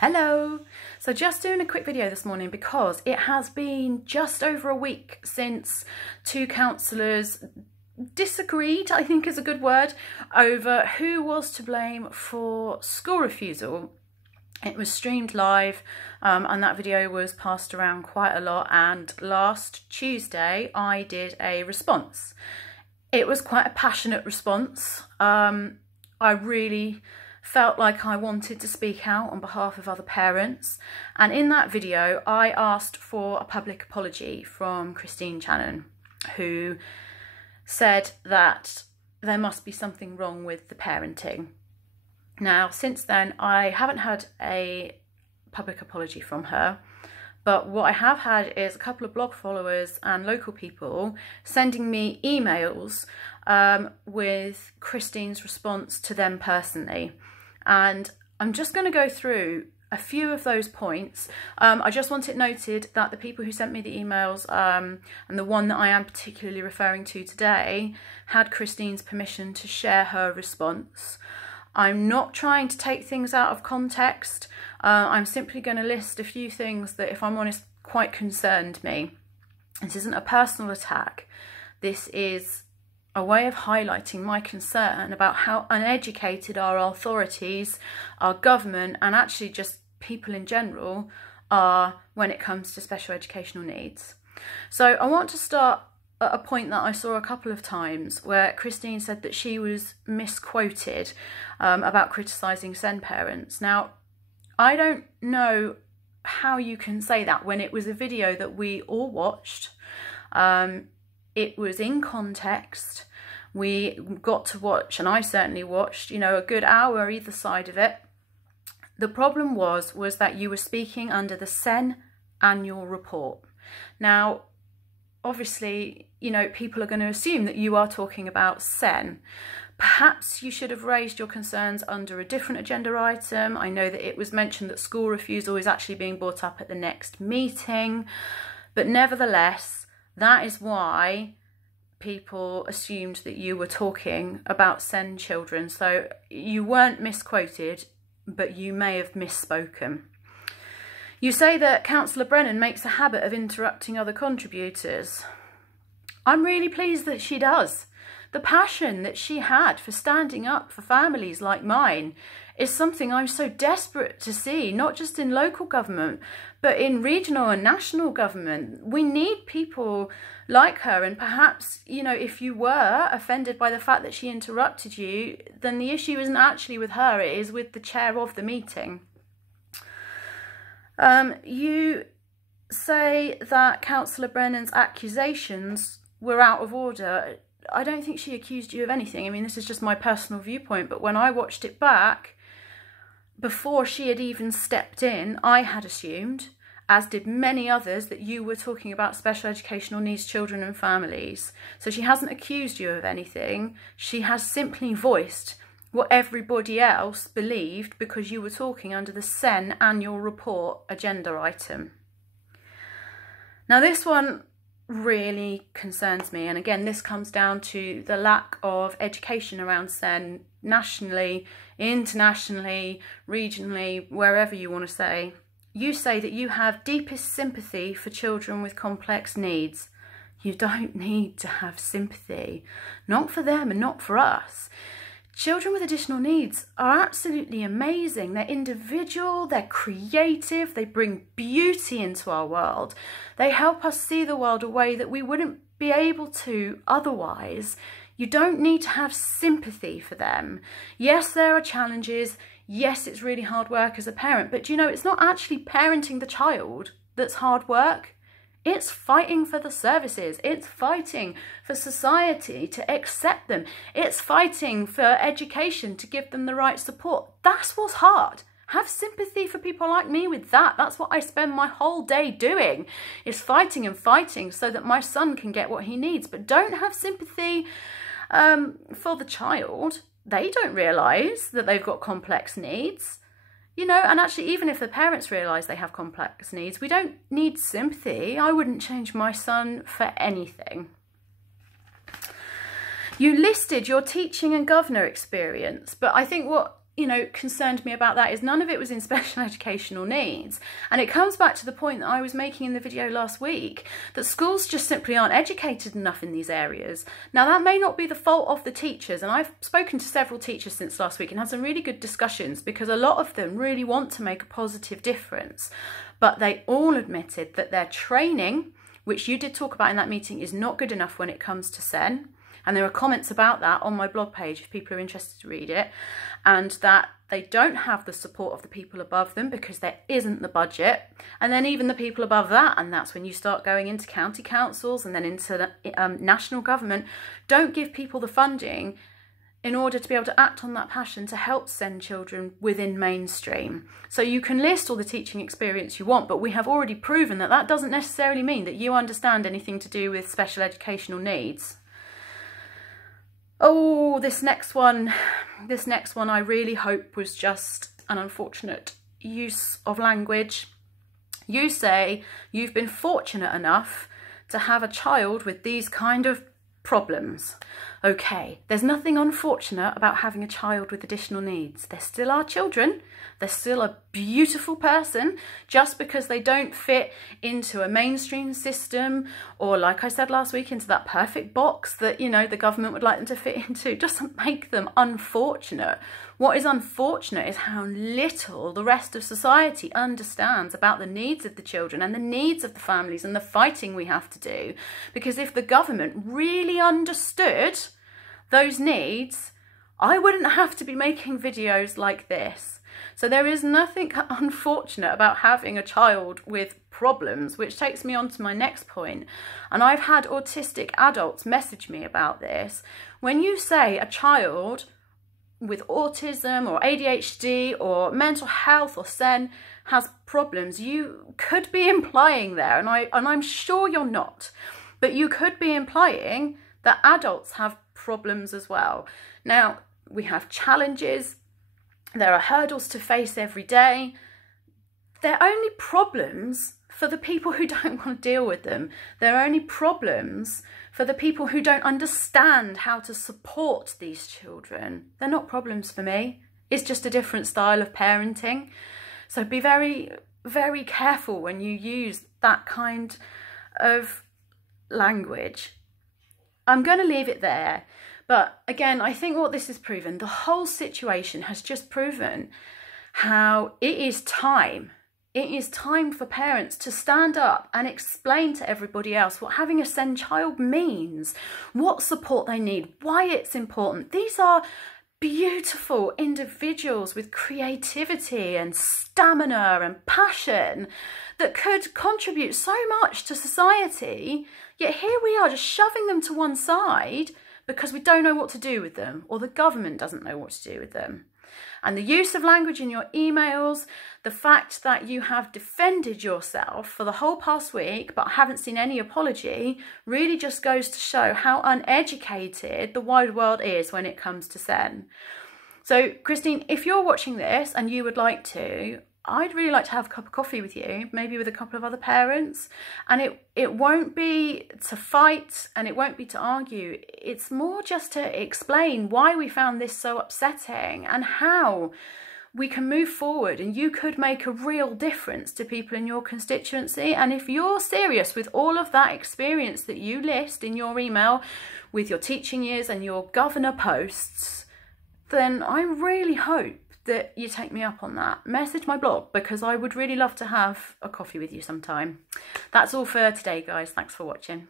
Hello! So just doing a quick video this morning because it has been just over a week since two councillors disagreed, I think is a good word, over who was to blame for school refusal. It was streamed live and that video was passed around quite a lot, and last Tuesday I did a response. It was quite a passionate response. I really felt like I wanted to speak out on behalf of other parents, and in that video I asked for a public apology from Christine Channon, who said that there must be something wrong with the parenting. Now since then I haven't had a public apology from her, but what I have had is a couple of blog followers and local people sending me emails with Christine's response to them personally. And I'm just going to go through a few of those points. I just want it noted that the people who sent me the emails and the one that I am particularly referring to today had Christine's permission to share her response. I'm not trying to take things out of context. I'm simply going to list a few things that, if I'm honest, quite concerned me. This isn't a personal attack. This is a way of highlighting my concern about how uneducated our authorities, our government, and actually just people in general are when it comes to special educational needs. So I want to start at a point that I saw a couple of times where Christine said that she was misquoted about criticising SEND parents. Now, I don't know how you can say that when it was a video that we all watched. It was in context. We got to watch, and I certainly watched, a good hour either side of it. The problem was that you were speaking under the SEN annual report. Now, obviously, people are going to assume that you are talking about SEN. Perhaps you should have raised your concerns under a different agenda item. I know that it was mentioned that school refusal is actually being brought up at the next meeting, but nevertheless, that is why people assumed that you were talking about SEN children. So you weren't misquoted, but you may have misspoken. You say that Councillor Brennan makes a habit of interrupting other contributors. I'm really pleased that she does. The passion that she had for standing up for families like mine is something I'm so desperate to see, not just in local government, but in regional and national government. We need people like her, and perhaps, if you were offended by the fact that she interrupted you, then the issue isn't actually with her, it is with the chair of the meeting. You say that Councillor Brennan's accusations were out of order. I don't think she accused you of anything. I mean, this is just my personal viewpoint, but when I watched it back, before she had even stepped in, I had assumed, as did many others, that you were talking about special educational needs children and families. So she hasn't accused you of anything. She has simply voiced what everybody else believed because you were talking under the SEN annual report agenda item. Now this one really concerns me, and again this comes down to the lack of education around SEN nationally, internationally, regionally, wherever you want to say. You say that you have deepest sympathy for children with complex needs. You don't need to have sympathy, not for them and not for us. Children with additional needs are absolutely amazing. They're individual, they're creative, they bring beauty into our world. They help us see the world a way that we wouldn't be able to otherwise. You don't need to have sympathy for them. Yes, there are challenges. Yes, it's really hard work as a parent, but it's not actually parenting the child that's hard work. It's fighting for the services. It's fighting for society to accept them. It's fighting for education to give them the right support. That's what's hard. Have sympathy for people like me with that. That's what I spend my whole day doing, is fighting and fighting so that my son can get what he needs. But don't have sympathy for the child. They don't realise that they've got complex needs. And actually, even if the parents realise they have complex needs, we don't need sympathy. I wouldn't change my son for anything. You listed your teaching and governor experience, but I think what you know, concerned me about that is none of it was in special educational needs. And it comes back to the point that I was making in the video last week, that schools just simply aren't educated enough in these areas. Now, that may not be the fault of the teachers, and I've spoken to several teachers since last week and had some really good discussions, because a lot of them really want to make a positive difference, but they all admitted that their training, which you did talk about in that meeting, is not good enough when it comes to SEN. And there are comments about that on my blog page if people are interested to read it, and that they don't have the support of the people above them because there isn't the budget, and then even the people above that, and that's when you start going into county councils and then into the national government, don't give people the funding in order to be able to act on that passion to help send children within mainstream. So you can list all the teaching experience you want, but we have already proven that that doesn't necessarily mean that you understand anything to do with special educational needs. Oh, this next one I really hope was just an unfortunate use of language. You say you've been fortunate enough to have a child with these kind of problems. Okay, there's nothing unfortunate about having a child with additional needs. They're still our children. They're still a beautiful person. Just because they don't fit into a mainstream system, or like I said last week, into that perfect box that, you know, the government would like them to fit into, doesn't make them unfortunate. What is unfortunate is how little the rest of society understands about the needs of the children and the needs of the families and the fighting we have to do. Because if the government really understood those needs, I wouldn't have to be making videos like this. So there is nothing unfortunate about having a child with problems, which takes me on to my next point. And I've had autistic adults message me about this. When you say a child with autism or ADHD or mental health or SEN has problems, you could be implying there, and I'm sure you're not, but you could be implying that adults have problems as well. Now, we have challenges, there are hurdles to face every day. They're only problems for the people who don't want to deal with them. They're only problems for the people who don't understand how to support these children. They're not problems for me. It's just a different style of parenting. So be very, very careful when you use that kind of language. I'm going to leave it there. But again, I think what this has proven, the whole situation has just proven how it is time. It is time for parents to stand up and explain to everybody else what having a SEN child means, what support they need, why it's important. These are beautiful individuals with creativity and stamina and passion that could contribute so much to society, yet here we are just shoving them to one side because we don't know what to do with them, or the government doesn't know what to do with them. And the use of language in your emails, the fact that you have defended yourself for the whole past week but haven't seen any apology, really just goes to show how uneducated the wide world is when it comes to SEN. So Christine, if you're watching this and you would like to, I'd really like to have a cup of coffee with you, maybe with a couple of other parents, and it won't be to fight and it won't be to argue. It's more just to explain why we found this so upsetting and how we can move forward, and you could make a real difference to people in your constituency. And if you're serious with all of that experience that you list in your email with your teaching years and your governor posts, then I really hope that you take me up on that. Message my blog, because I would really love to have a coffee with you sometime. That's all for today, guys. Thanks for watching.